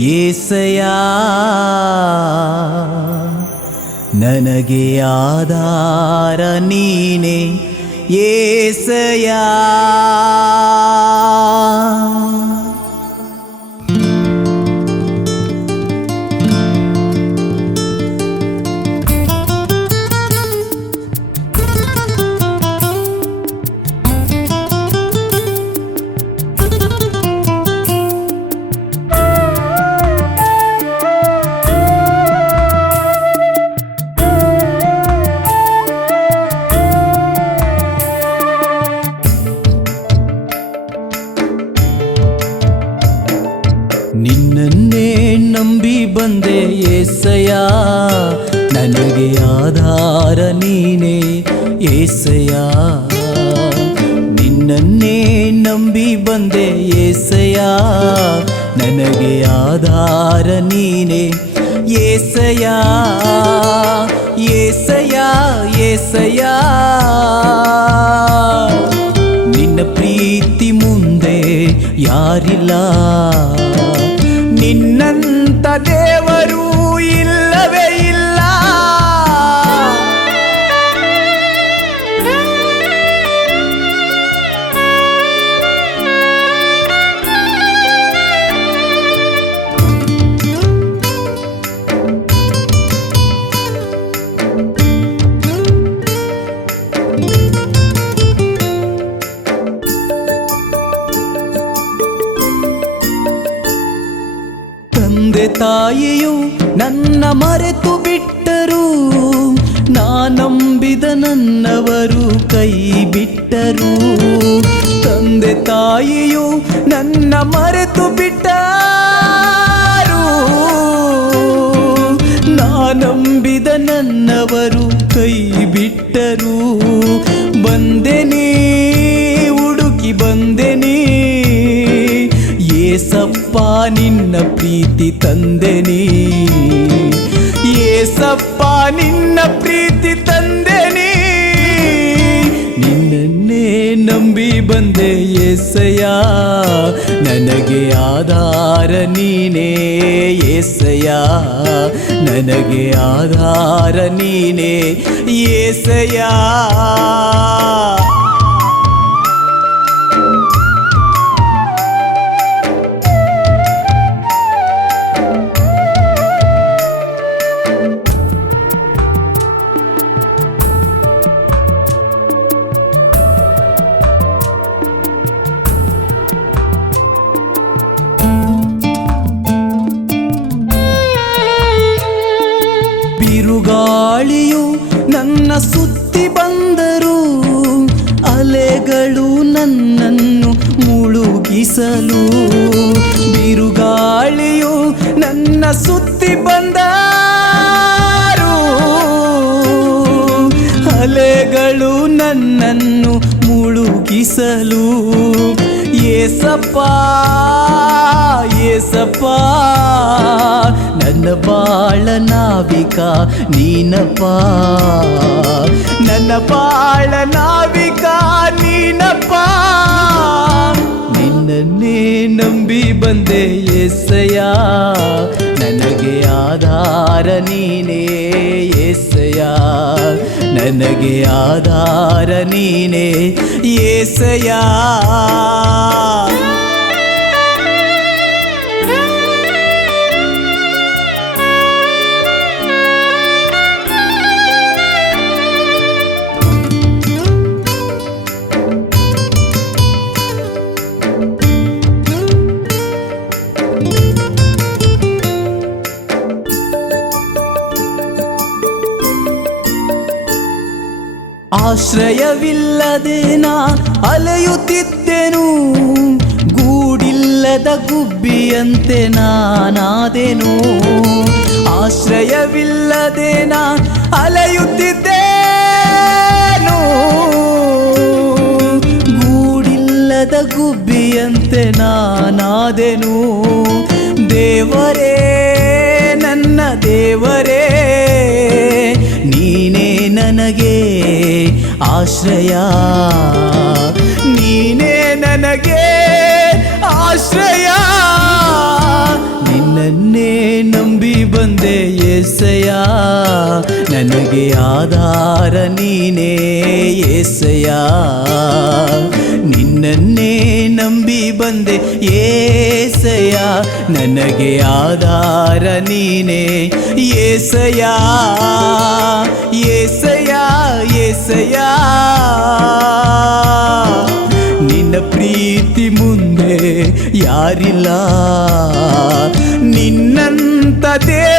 ಏಸಯ ನನಗೆ ಆಧಾರ ನೀನೆ ಏಸಯ ಬಂದೆ ಏಸಯ ನನಗೆ ಆಧಾರ ನೀನೆ ಏಸಯ ನಿನ್ನನ್ನೇ ನಂಬಿ ಬಂದೆ ಏಸಯ ನನಗೆ ಆಧಾರ ನೀನೆ ಏಸಯ ಏಸಯ ಏಸಯ ನಿನ್ನ ಪ್ರೀತಿ ಮುಂದೆ ಯಾರಿಲ್ಲ ನಿನ್ನಂತ ತಂದೆ ತಾಯಿಯು ನನ್ನ ಮರೆತು ಬಿಟ್ಟರು. ನಾ ನಂಬಿದ ನನ್ನವರು ಕೈ ಬಿಟ್ಟರು. ತಂದೆ ತಾಯಿಯು ನನ್ನ ಮರೆತು ಬಿಟ್ಟರು. ನಾ ನಂಬಿದ ನನ್ನವರು ಕೈ ಬಿಟ್ಟರು. ಬಂದೆನೇ ಏಸಪ್ಪ ನಿನ್ನ ಪ್ರೀತಿ ತಂದೆನಿ ಏಸಪ್ಪ ನಿನ್ನ ಪ್ರೀತಿ ತಂದೆನಿ ನಿನ್ನನ್ನೇ ನಂಬಿ ಬಂದೆ ಏಸಯ್ಯ, ನನಗೆ ಆಧಾರ ನೀನೇ ಏಸಯ್ಯ. ನನಗೆ ಆಧಾರ ನೀನೇ ಏಸಯ್ಯ. ಬಿರುಗಾಳಿಯು ನನ್ನ ಸುತ್ತಿ ಬಂದರು ಅಲೆಗಳು ನನ್ನನ್ನು ಮುಳುಗಿಸಲು ಬಿರುಗಾಳಿಯು ನನ್ನ ಸುತ್ತಿ ಬಂದರು ಮುಳುಗಿಸಲು. ಏಸಪ್ಪ ಏಸಪ್ಪ, ನನ್ನ ಬಾಳ ನಾವಿಕ ನೀನಪ್ಪ. ನನ್ನ ಬಾಳ ನಾವಿಕ ನೀನಪ್ಪ. ನಿನ್ನನ್ನೇ ನಂಬಿ ಬಂದೆ ಎಸ್ಸಯ್ಯ ನನಗೆ ಆಧಾರ ನೀನೇ ನನಗೆ ಆಧಾರ ನೀನೇ ಏಸಯ್ಯ. ಆಶ್ರಯವಿಲ್ಲದೆ ನಾ ಅಲೆಯುತ್ತಿದ್ದೆನು. ಗೂಡಿಲ್ಲದ ಗುಬ್ಬಿಯಂತೆ ನಾನಾದೆನು. ಆಶ್ರಯವಿಲ್ಲದೆ ನಾ ಅಲೆಯುತ್ತಿದ್ದೇನು. ಗೂಡಿಲ್ಲದ ಗುಬ್ಬಿಯಂತೆ ನಾನಾದೆನು. ದೇವರೇ, ನನ್ನ ದೇವರೇ, ನೀನೇ ನನಗೆ ಆಶ್ರಯ. ನೀನೇ ನನಗೆ ಆಶ್ರಯ. ನಿನ್ನನ್ನೇ ನಂಬಿ ಬಂದೆ ಎಸೆಯ ನನಗೆ ಆಧಾರ ನೀನೇ ಎಸೆಯ ನಿನ್ನನ್ನೇ ನಂಬಿ ಬಂದೆ ಏಸಯ ನನಗೆ ಆಧಾರ ನೀನೇ. ಏಸಯ ಏಸಯ ಏಸಯ ನಿನ್ನ ಪ್ರೀತಿ ಮುಂದೆ ಯಾರಿಲ್ಲ. ನಿನ್ನಂತ ದೇ